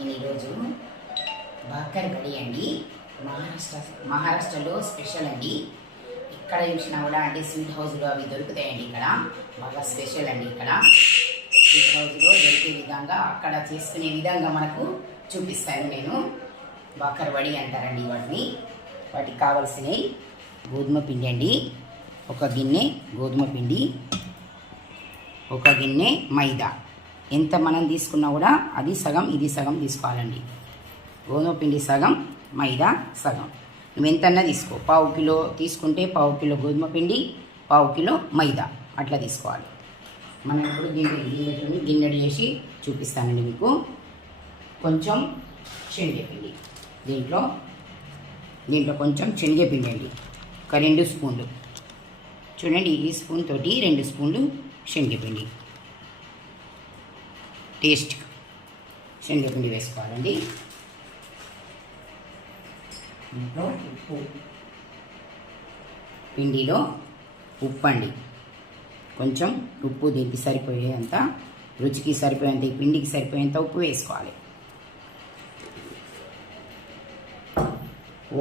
నేను ఈరోజు బాకర్ బడి అండి, మహారాష్ట్రలో స్పెషల్ అండి. ఇక్కడ చూసినా కూడా అంటే స్వీట్ హౌస్లో అవి దొరుకుతాయండి. ఇక్కడ బాగా స్పెషల్ అండి. ఇక్కడ స్వీట్ హౌస్లో దొరికే విధంగా అక్కడ చేసుకునే విధంగా మనకు చూపిస్తాను నేను. బాకర్ బడి అంటారండి వాటిని. వాటికి కావాల్సినవి గోధుమ పిండి అండి, ఒక గిన్నె గోధుమ పిండి, ఒక గిన్నె మైదా. ఎంత మనం తీసుకున్నా కూడా అది సగం ఇది సగం తీసుకోవాలండి. గోధుమ పిండి సగం, మైదా సగం. నువ్వు ఎంతన్నా తీసుకో. పావు కిలో తీసుకుంటే పావు కిలో గోధుమ పిండి, పావు కిలో మైదా అట్లా తీసుకోవాలి. మనం ఇప్పుడు గిన్నెడు చేసి చూపిస్తానండి మీకు. కొంచెం శనగపిండి, దీంట్లో కొంచెం శనగపిండి అండి, ఒక 2 స్పూన్లు. చూడండి, ఈ స్పూన్ తోటి 2 స్పూన్లు శనగపిండి. టేస్ట్ శనగపిండి వేసుకోవాలండి. దీంట్లో ఉప్పు, పిండిలో ఉప్పు అండి, కొంచెం ఉప్పు దీనికి సరిపోయేంత, రుచికి సరిపోయేంత, ఈ పిండికి సరిపోయేంత ఉప్పు వేసుకోవాలి.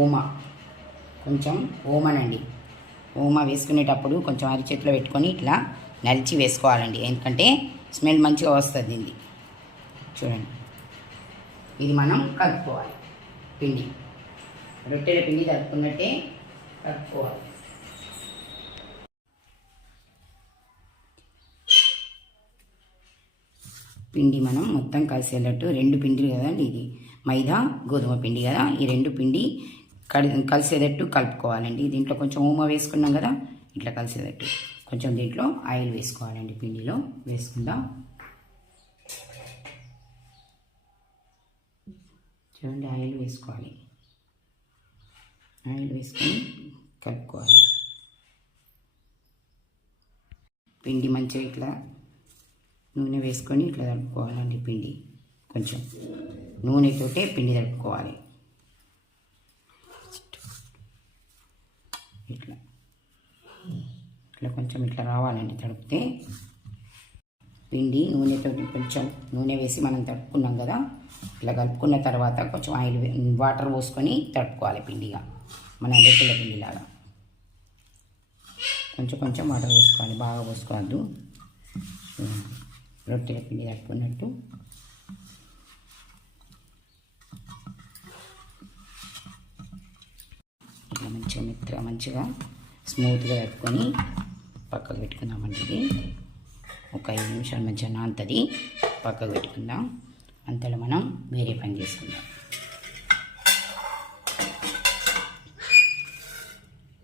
ఓమా, కొంచెం ఓమనండి. ఓమా వేసుకునేటప్పుడు కొంచెం అరిచేతిలో పెట్టుకొని ఇట్లా నలిచి వేసుకోవాలండి, ఎందుకంటే స్మెల్ మంచిగా వస్తుంది దీన్ని. చూడండి, ఇది మనం కలుపుకోవాలి. పిండి రొట్టెల పిండి కలుపుకున్నట్టే కలుపుకోవాలి. పిండి మనం మొత్తం కలిసేటట్టు, 2 పిండిలు కదండి, ఇది మైదా గోధుమ పిండి కదా, ఈ 2 పిండి కలిసేటట్టు కలుపుకోవాలండి. దీంట్లో కొంచెం ఓమ వేసుకున్నాం కదా, ఇట్లా కలిసేటట్టు. కొంచెం దీంట్లో ఆయిల్ వేసుకోవాలండి, పిండిలో వేసుకుందాం. చూడండి, ఆయిల్ వేసుకోవాలి. ఆయిల్ వేసుకొని కలుపుకోవాలి. పిండి మంచిగా ఇట్లా నూనె వేసుకొని ఇట్లా కలుపుకోవాలండి. పిండి కొంచెం నూనెతోటే పిండి కలుపుకోవాలి. ఇట్లా ఇట్లా కొంచెం ఇట్లా రావాలండి తడిపితే. పిండి నూనెతో కొంచెం నూనె వేసి మనం తడుపుకున్నాం కదా, ఇట్లా కలుపుకున్న తర్వాత కొంచెం ఆయిల్ వాటర్ పోసుకొని తడుపుకోవాలి. పిండిగా మన రొట్టెల పిండిలాగా కొంచెం కొంచెం వాటర్ పోసుకోవాలి, బాగా పోసుకోవద్దు. రొట్టెల పిండి తడుపుకున్నట్టు ఇట్లా మంచిగా స్మూత్గా పెట్టుకొని పక్కకు పెట్టుకుందామండి. ఇది ఒక 5 నిమిషాల మధ్య నాంతది, పక్కకు పెట్టుకుందాం. అంతలో మనం వేరే పని చేసుకుందాం.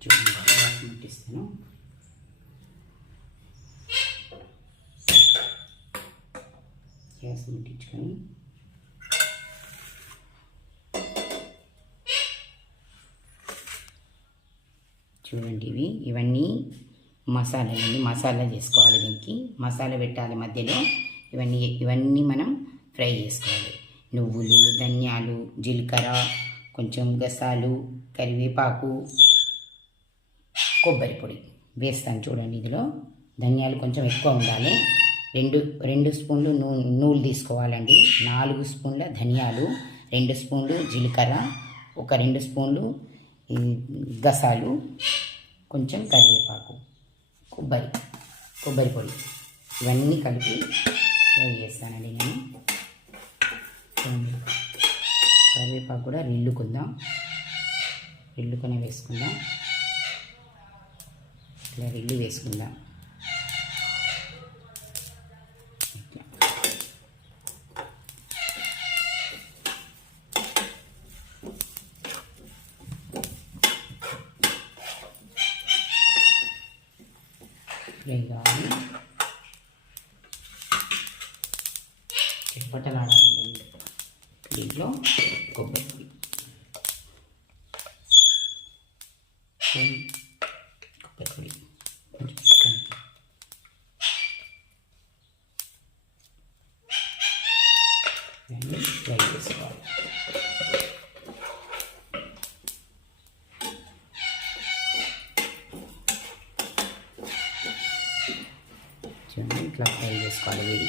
చూడండి, గ్యాస్ ముట్టిస్తాను. గ్యాస్ ముట్టించుకొని చూడండి, ఇవన్నీ మసాలాలండి. మసాలా చేసుకోవాలి, దీనికి మసాలా పెట్టాలి మధ్యలో. ఇవన్నీ మనం ఫ్రై చేసుకోవాలి. నువ్వులు, ధనియాలు, జీలకర్ర, కొంచెం గసాలు, కరివేపాకు, కొబ్బరి పొడి వేస్తాను. చూడండి, ఇందులో ధనియాలు కొంచెం ఎక్కువ ఉండాలి. 2 స్పూన్లు నూనె తీసుకోవాలండి. 4 స్పూన్ల ధనియాలు, 2 స్పూన్లు జీలకర్ర, ఒక 2 స్పూన్లు గసాలు, కొంచెం కరివేపాకు, కొబ్బరి పొడి, ఇవన్నీ కలిపి ఫ్రై చేస్తానండి నేను. కరివేపాకు కూడా రిల్లుకొని వేసుకుందాం. ఇట్లా రిల్లు వేసుకుందాం. ఫ్రై కావాలి, చిట్పటలాడాలండి. దీంట్లో కొబ్బరి పొడి, ఇవన్నీ ఫ్రై చేసుకోవాలి. ఇట్లా ఫ్రై చేసుకోవాలి. వేడి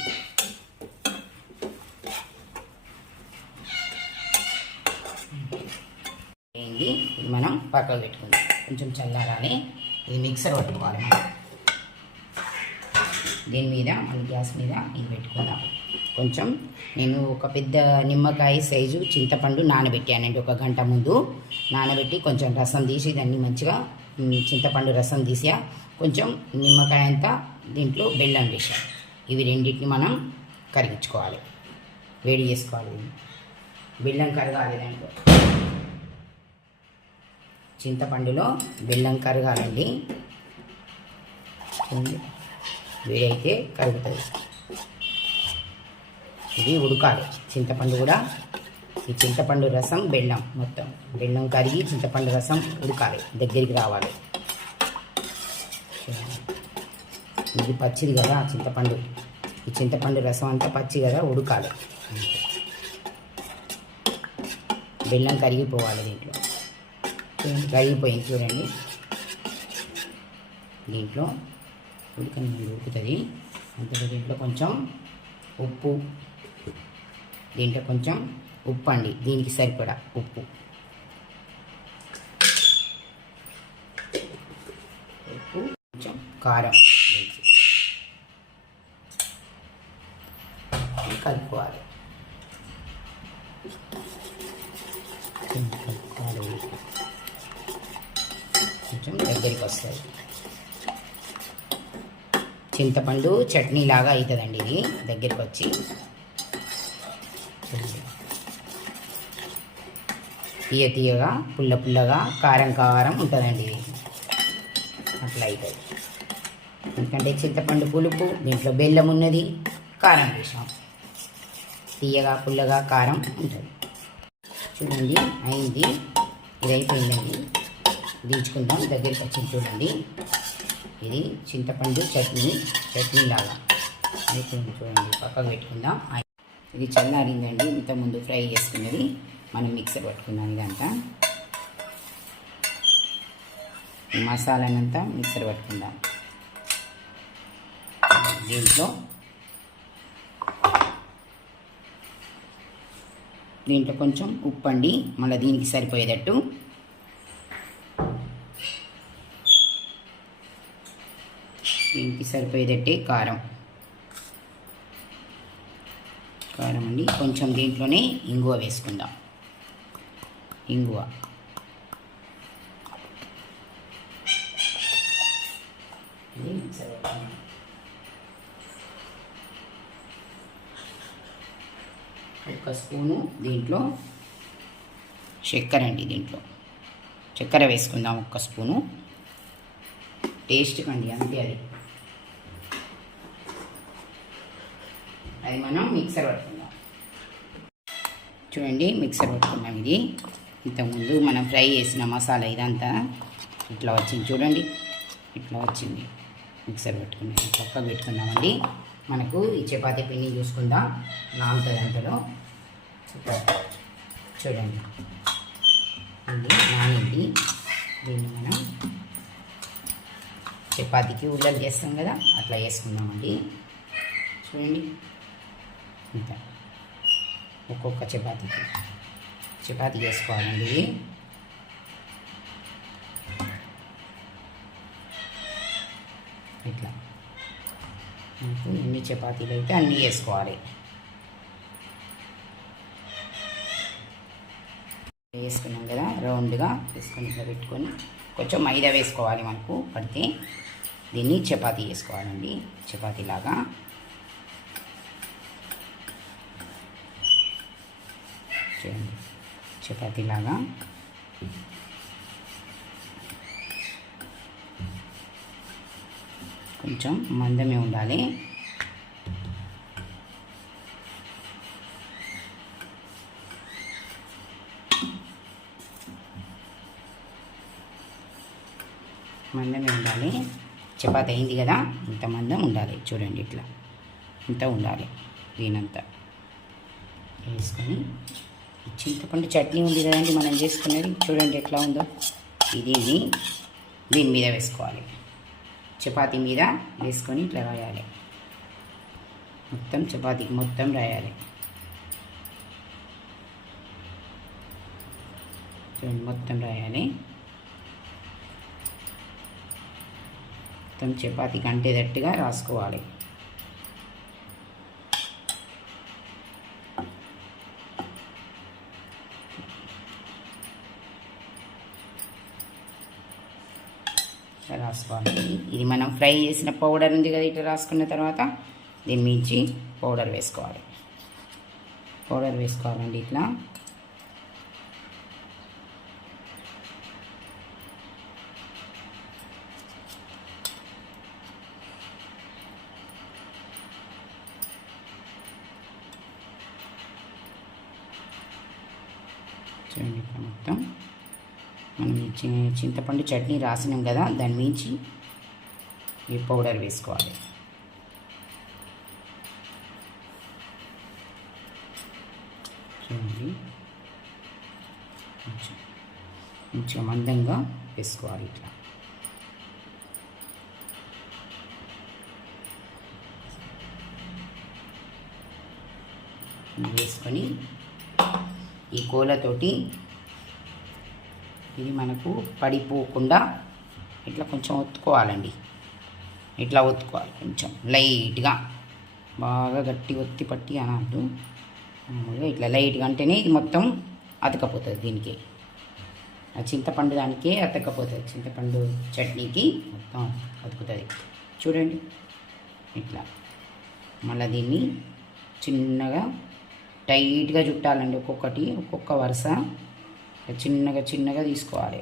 ఇది మనం పక్కకు పెట్టుకుందాం. కొంచెం చల్లారాలి. ఇది మిక్సర్ పట్టుకోవాలి మనం. దీని మీద మన గ్యాస్ మీద ఇది పెట్టుకుందాం. కొంచెం నేను ఒక పెద్ద నిమ్మకాయ సైజు చింతపండు నానబెట్టానండి. 1 గంట ముందు నానబెట్టి కొంచెం రసం తీసి దాన్ని మంచిగా చింతపండు రసం తీసా, కొంచెం నిమ్మకాయ అంతా దీంట్లో బెల్లం వేసాం. ఇవి రెండింటిని మనం కరిగించుకోవాలి, వేడి చేసుకోవాలి. బెల్లం కరగాలి, దాంట్లో చింతపండులో బెల్లం కరగాలండి. వేడైతే కరుగుతుంది. ఇది ఉడకాలి. చింతపండు కూడా, ఈ చింతపండు రసం బెల్లం మొత్తం బెల్లం కరిగి చింతపండు రసం ఉడకాలి, దగ్గరికి రావాలి. ఇది పచ్చిది కదా చింతపండు, ఈ చింతపండు రసం అంతా పచ్చి కదా, ఉడకాలి. బెల్లం కరిగిపోవాలి. దీంట్లో కరిగిపోయింది చూడండి. దీంట్లో ఉడుకుతుంది. అంతలో దీంట్లో కొంచెం ఉప్పు, దీంట్లో కొంచెం ఉప్పు అండి, దీనికి సరిపడా ఉప్పు, కొంచెం కారం కలుపుకోవాలి. కొంచెం దగ్గరికి వస్తుంది. చింతపండు చట్నీ లాగా అవుతుందండి. ఇది దగ్గరికి వచ్చి తీయగా పుల్లగా కారం ఉంటుందండి. ఇది అట్లా అవుతుంది. ఎందుకంటే చింతపండు పులుపు, దీంట్లో బెల్లం ఉన్నది, కారం వేసాం, తీయగా పుల్లగా కారం ఉంటుంది. చూడండి అయింది. ఇది అయిపోయిందండి. దించుకుందాం. దగ్గరికి వచ్చింది చూడండి. ఇది చింతపండు చట్నీ లాగా అయిపోయింది చూడండి. పక్కకు పెట్టుకుందాం. ఇది చల్లారిందండి. ఇంతకుముందు ఫ్రై చేసుకున్నది మనం మిక్సర్ పట్టుకుందాం. ఇదంతా మసాలానంతా మిక్సర్ పట్టుకుందాం. దీంట్లో కొంచెం ఉప్పు అండి, మళ్ళీ దీనికి సరిపోయేటట్టు. దీనికి సరిపోయేటట్టే కారం అండి. కొంచెం దీంట్లోనే ఇంగువ వేసుకుందాం. ఇంగువ ఒక స్పూను. దీంట్లో చక్కెర అండి, దీంట్లో చక్కెర వేసుకుందాం 1 స్పూను. టేస్ట్ కండి అంతే. అది మనం మిక్సర్ పట్టుకుందాం. చూడండి మిక్సర్ పట్టుకున్నాం. ఇది ఇంతకుముందు మనం ఫ్రై చేసిన మసాలా ఇదంతా ఇట్లా వచ్చింది చూడండి. ఇట్లా వచ్చింది. మిక్సర్ పెట్టుకున్నాం. పక్కకు పెట్టుకుందామండి. మనకు ఈ చపాతీ పిండి చూసుకుందాం, నానుతుంది అంతలో. చూడండి నానింది. దీన్ని మనం చపాతీకి ఉల్లలు చేస్తాం కదా, అట్లా వేసుకుందామండి. చూడండి ఇంత ఒక్కొక్క చపాతీ చేసుకోవాలండి. ఇట్లా మనకు ఎన్ని చపాతీలు అయితే అన్నీ వేసుకోవాలి. వేసుకున్నాం కదా, రౌండ్గా వేసుకొని ఇట్లా పెట్టుకొని కొంచెం మైదా వేసుకోవాలి. మనకు పడితే దీన్ని చపాతీ చేసుకోవాలండి. చపాతీలాగా చూడండి, చపాతీలాగా కొంచెం మందమే ఉండాలి. మందమే ఉండాలి. చపాతీ అయింది కదా, ఇంత మందం ఉండాలి. చూడండి ఇట్లా ఇంత ఉండాలి. దీనంతా వేసుకొని చింతపండు చట్నీ ఉంది కదండి మనం చేసుకునేది, చూడండి ఎట్లా ఉందో. దీన్ని దీని మీద వేసుకోవాలి. చపాతీ మీద వేసుకొని ఇట్లా రాయాలి. మొత్తం చపాతీకి మొత్తం రాయాలి. చూడండి మొత్తం రాయాలి. మొత్తం చపాతీకి అంటేటట్టుగా రాసుకోవాలి. రాసుకోవాలి. ఇది మనం ఫ్రై చేసిన పౌడర్ ఉంది కదా, ఇట్లా రాసుకున్న తర్వాత దీని మించి పౌడర్ వేసుకోవాలి. పౌడర్ వేసుకోవాలండి ఇట్లా. చూడండి ఇట్లా మొత్తం మనం చింతపండు చట్నీ రాసినాం కదా, దాని మించి ఈ పౌడర్ వేసుకోవాలి. చూడండి కొంచెం మందంగా వేసుకోవాలి. ఇట్లా వేసుకొని ఈ కోలతోటి ఇది మనకు పడిపోకుండా ఇట్లా కొంచెం ఒత్తుకోవాలండి. ఇట్లా ఒత్తుకోవాలి కొంచెం లైట్గా, బాగా గట్టి ఒత్తి పట్టి అనద్దు. మామూలుగా ఇట్లా లైట్గా అంటేనే ఇది మొత్తం అతకపోతుంది. దీనికి ఆ చింతపండు దానికే అతకపోతుంది. చింతపండు చట్నీకి మొత్తం అతుకుతుంది. చూడండి ఇట్లా. మళ్ళీ దీన్ని చిన్నగా టైట్గా చుట్టాలండి. ఒక్కొక్క వరుస చిన్నగా చిన్నగా తీసుకోవాలి.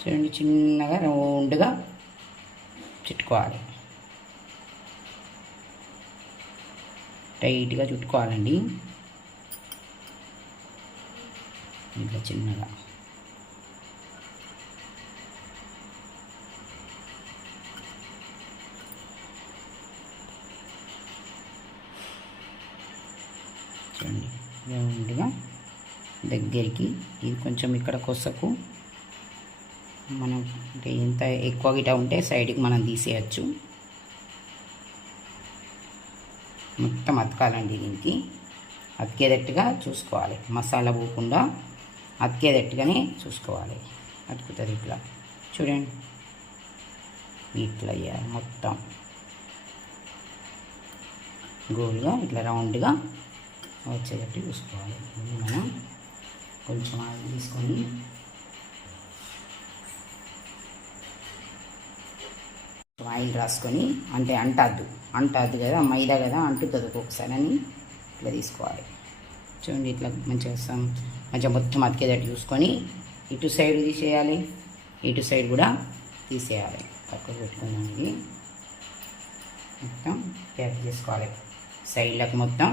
చూడండి చిన్నగా రౌండ్గా చుట్టుకోవాలి. టైట్గా చుట్టుకోవాలండి ఇట్లా చిన్నగా. చూడండి రౌండ్గా దగ్గరికి. ఇది కొంచెం ఇక్కడ కొసకు మనం అంటే ఎంత ఎక్కువ గిట ఉంటే సైడ్కి మనం తీసేయచ్చు. మొత్తం అతకాలండి. దీనికి అతికేటట్టుగా చూసుకోవాలి. మసాలా పోకుండా అతికేటట్టుగానే చూసుకోవాలి. అతుకుతుంది ఇట్లా. చూడండి ఇట్లా అయ్యాలి. మొత్తం గోల్గా ఇట్లా రౌండ్గా వచ్చేటట్టు చూసుకోవాలి. మనం కొంచెం ఆయిల్ తీసుకొని ఆయిల్ రాసుకొని, అంటే అంటద్దు కదా, మైదా కదా, అంటుతుంది ఒక్కొక్కసారి అని ఇట్లా తీసుకోవాలి. చూడండి ఇట్లా మంచిగా మొత్తం అతికేటట్టు చూసుకొని ఇటు సైడ్ తీసేయాలి, ఇటు సైడ్ కూడా తీసేయాలి. తక్కువ పెట్టుకున్నానికి మొత్తం ప్యాక్ చేసుకోవాలి. సైడ్లకు మొత్తం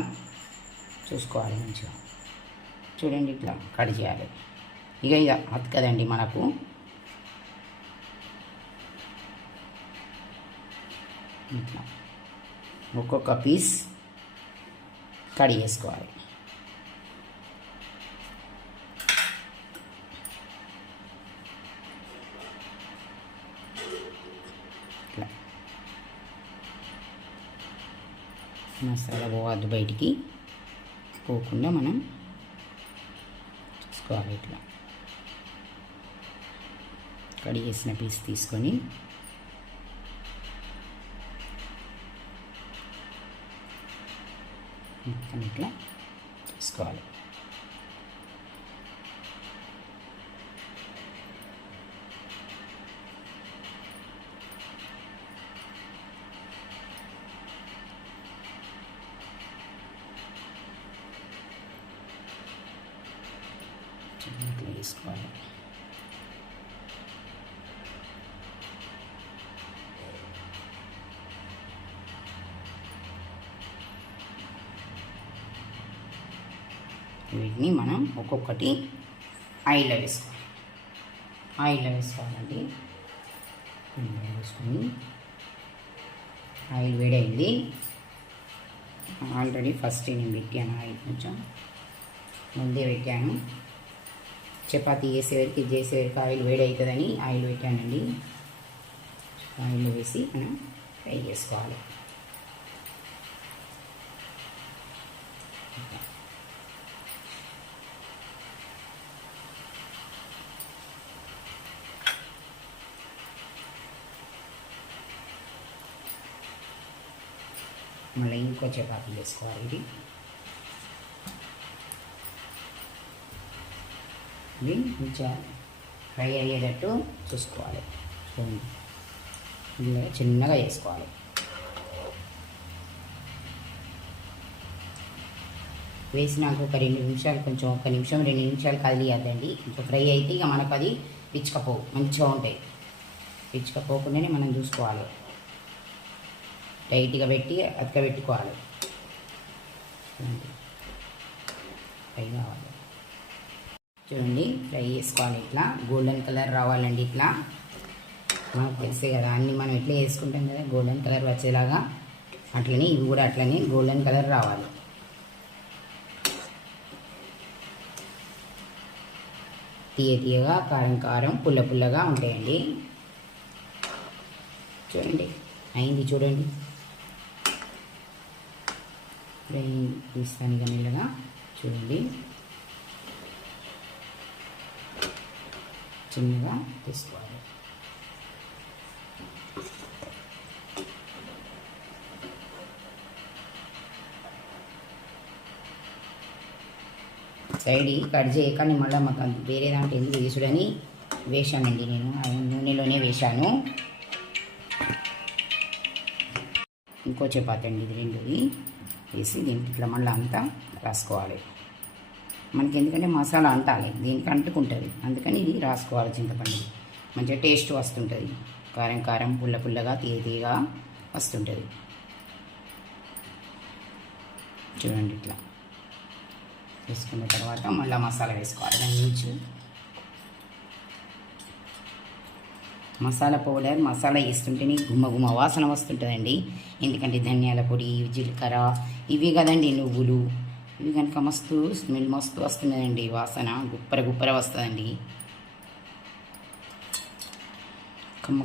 చూసుకోవాలి మంచిగా. చూడండి ఇట్లా కట్ చేయాలి. ఇక అతకదండి మనకు. ఇట్లా ఒక్కొక్క పీస్ కట్ చేసుకోవాలి. ఇట్లా మసాలా పోవద్దు, బయటికి పోకుండా మనం చూసుకోవాలి. ఇట్లా కట్ చేసిన పీస్ తీసుకొని మొత్తం ఇట్లా తీసుకోవాలి. ఇట్లా తీసుకోవాలి. వీటిని మనం ఒక్కొక్కటి ఆయిల్లో వేసుకోవాలండి. వేసుకొని ఆయిల్ వేడైంది ఆల్రెడీ. ఫస్ట్ నేను పెట్టాను ఆయిల్, కొంచెం ముందే పెట్టాను. చపాతీ చేసేవరకు ఆయిల్ వేడి అవుతుందని ఆయిల్ పెట్టానండి. ఆయిల్ వేసి మనం ఫ్రై చేసుకోవాలి. మళ్ళీ ఇంకో చపాతీ వేసుకోవాలి. ఇది కొంచెం ఫ్రై అయ్యేటట్టు చూసుకోవాలి. చిన్నగా వేసుకోవాలి. వేసినాక ఒక 2 నిమిషాలు కొంచెం 1 నిమిషం 2 నిమిషాలు కదిలియద్దండి. కొంచెం ఫ్రై అయితే ఇక మనకు అది పిచ్చుకపోవు, మంచిగా ఉంటాయి. పిచ్చుకపోకుండానే మనం చూసుకోవాలి. టైట్గా పెట్టి అతకబెట్టుకోవాలి. ఫ్రై కావాలి. చూడండి, ఫ్రై చేసుకోవాలి. ఇట్లా గోల్డెన్ కలర్ రావాలండి. ఇట్లా మనకు తెలిసే కదా, అన్నీ మనం ఎట్లా వేసుకుంటాం కదా గోల్డెన్ కలర్ వచ్చేలాగా, అట్లనే ఇవి కూడా అట్లనే గోల్డెన్ కలర్ రావాలి. తీయగా, కారం కారం, పుల్ల పుల్లగా ఉంటాయండి. చూడండి, అయింది చూడండి. ఫ్రై తీస్తాను ఇక మెల్లగా. చూడండి, చిన్నగా తీసుకోవాలి. సైడ్ కట్ చేయకండి, మళ్ళీ మాకు వేరే దాంట్లో ఎందుకు వేసుడని వేసానండి. నేను నూనెలోనే వేసాను. ఇంకో చపాతీ అండి ఇది, రెండుది వేసి దీనికి ఇట్లా మళ్ళీ అంతా రాసుకోవాలి. మనకి ఎందుకంటే మసాలా అంటాలి, దీనికి అంటుకుంటుంది, అందుకని ఇది రాసుకోవాలి. చింతపండు మంచిగా టేస్ట్ వస్తుంటుంది. కారం కారం, పుల్ల పుల్లగా, తీయగా వస్తుంటుంది. చూడండి, ఇట్లా వేసుకున్న తర్వాత మళ్ళీ మసాలా వేసుకోవాలి. దాని నుంచి మసాలా పౌడర్, మసాలా వేస్తుంటేనే గుమ్మ గుమ్మ వాసన వస్తుంటుందండి. ఎందుకంటే ధనియాల పొడి, జీలకర్ర ఇవి కదండి, నువ్వులు ఇవి కనుక మస్తు స్మెల్ మస్తు వస్తున్నదండి. వాసన గుప్పర గుప్పర వస్తుందండి.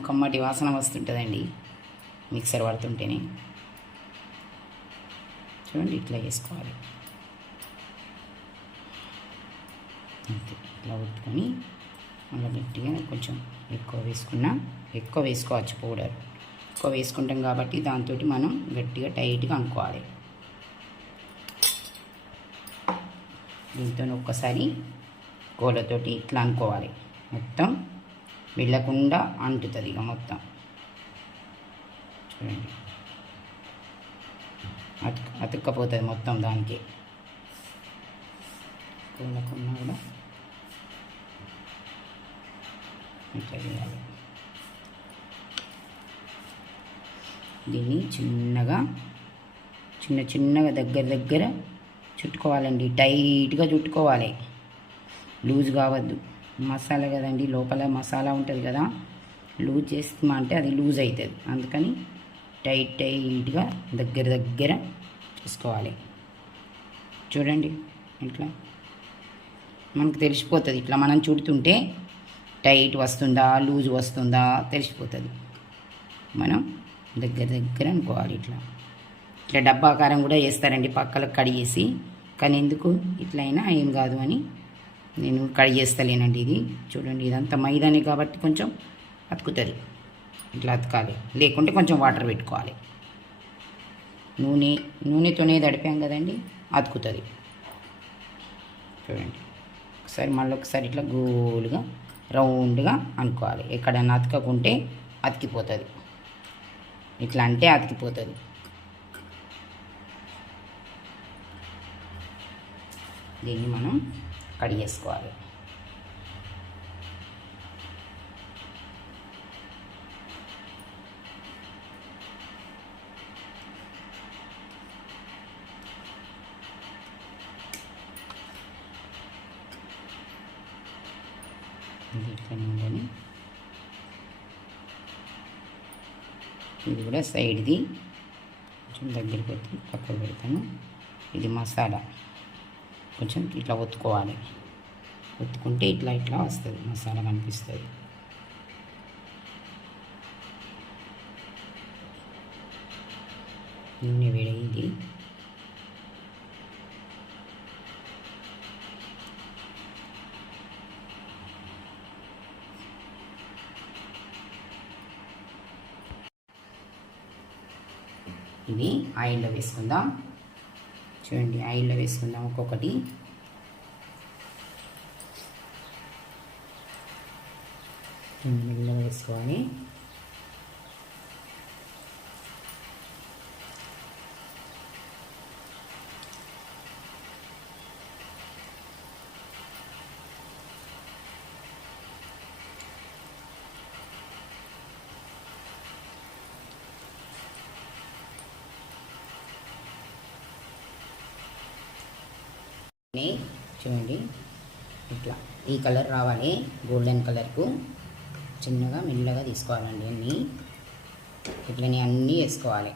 కమ్మటి వాసన వస్తుంటుందండి మిక్సర్ పడుతుంటేనే. చూడండి, ఇట్లా వేసుకోవాలి. ఇట్లా ఉట్టుకొని మళ్ళీ గట్టిగా కొంచెం ఎక్కువ వేసుకోవచ్చు. పౌడర్ ఎక్కువ వేసుకుంటాం కాబట్టి దాంతో మనం గట్టిగా టైట్గా అనుకోవాలి. దీంతో ఒక్కసారి కోలతోటి ఇట్లా అనుకోవాలి. మొత్తం వెళ్ళకుండా అంటుతుంది ఇక మొత్తం. చూడండి, అతుక్కపోతుంది మొత్తం దానికి. కోలకున్నా కూడా ఇట్లా చేయాలి. దీన్ని చిన్నగా దగ్గర చుట్టుకోవాలండి. టైట్గా చుట్టుకోవాలి, లూజ్ కావద్దు. మసాలా కదండి, లోపల మసాలా ఉంటుంది కదా, లూజ్ చేస్తామంటే అది లూజ్ అవుతుంది. అందుకని టైట్గా దగ్గర చేసుకోవాలి. చూడండి, ఇట్లా మనకు తెలిసిపోతుంది. ఇట్లా మనం చుడుతుంటే టైట్ వస్తుందా, లూజ్ వస్తుందా తెలిసిపోతుంది. మనం దగ్గర అనుకోవాలి. ఇట్లా డబ్బాకారం కూడా వేస్తారండి, పక్కలకు కడిగేసి. కానీ ఎందుకు ఇట్లా అయినా ఏం కాదు అని నేను కడిగేస్తలేనండి. ఇది చూడండి, ఇదంతా మైదానే కాబట్టి కొంచెం అతుకుతుంది. ఇట్లా అతకాలి, లేకుంటే కొంచెం వాటర్ పెట్టుకోవాలి. నూనెతోనే తడిపాం కదండి, అతుకుతుంది. చూడండి, మళ్ళీ ఒకసారి ఇట్లా గోలుగా రౌండ్గా అనుకోవాలి. ఎక్కడన్నా అతకకుంటే అతికిపోతుంది. ఇట్లా అంటే అతికిపోతుంది. దీన్ని మనం కడిగేసుకోవాలి. ఇట్లనే ఉందని ఇది కూడా సైడ్ది కొంచెం దగ్గరికి వచ్చి పక్కకు పెడతాను. ఇది మసాలా కొంచెం ఇట్లా ఒత్తుకోవాలి. ఒత్తుకుంటే ఇట్లా వస్తుంది, మసాలా కనిపిస్తుంది. నూనె వేడైంది. ఇవి ఆయిల్లో వేసుకుందాం. చూడండి, ఆయిల్లో వేసుకుందాం ఒక్కొక్కటి. మెల్లగా వేసుకోవాలి. చూడండి, ఇట్లా ఈ కలర్ రావాలి, గోల్డెన్ కలర్కు. చిన్నగా మెల్లగా తీసుకోవాలండి. అన్నీ ఇట్లనే అన్నీ వేసుకోవాలి.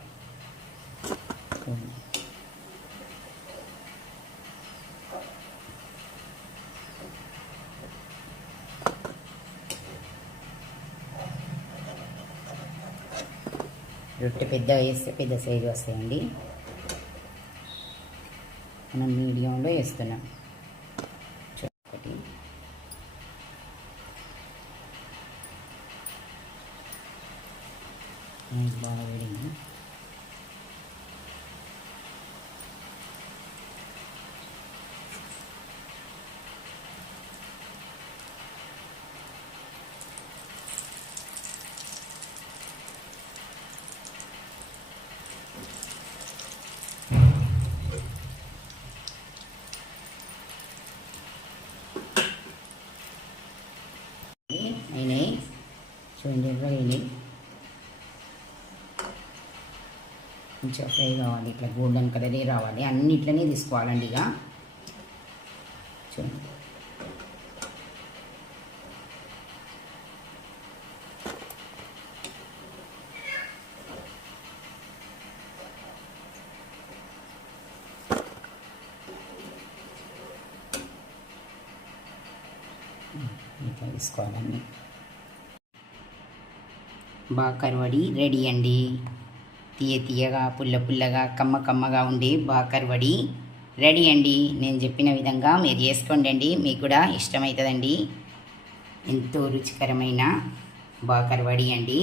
రొట్టె పెద్దగా వేస్తే పెద్ద సైజు వస్తాయండి. మనం మీడియంలో వేస్తున్నాం. ఒకటి బాగా వేడింది. అయినాయి చూడండి, ఎర్రగైనాయి. కొంచెం ఫ్రై కావాలి, ఇట్లా గోల్డెన్ కలరే రావాలి. అన్నిట్లనే తీసుకోవాలండి. ఇక చూడండి, ఇట్లా తీసుకోవాలన్నీ. బాకర్వడి రెడీ అండి. తీయగా, పుల్లగా, కమ్మగా ఉండే బాకర్వడి రెడీ అండి. నేను చెప్పిన విధంగా మీరు చేసుకోండి, మీకు కూడా ఇష్టమవుతుందండి. ఎంతో రుచికరమైన బాకర్వడి అండి.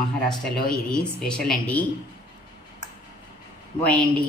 మహారాష్ట్రలో ఇది స్పెషల్ అండి. బాయ్ అండి.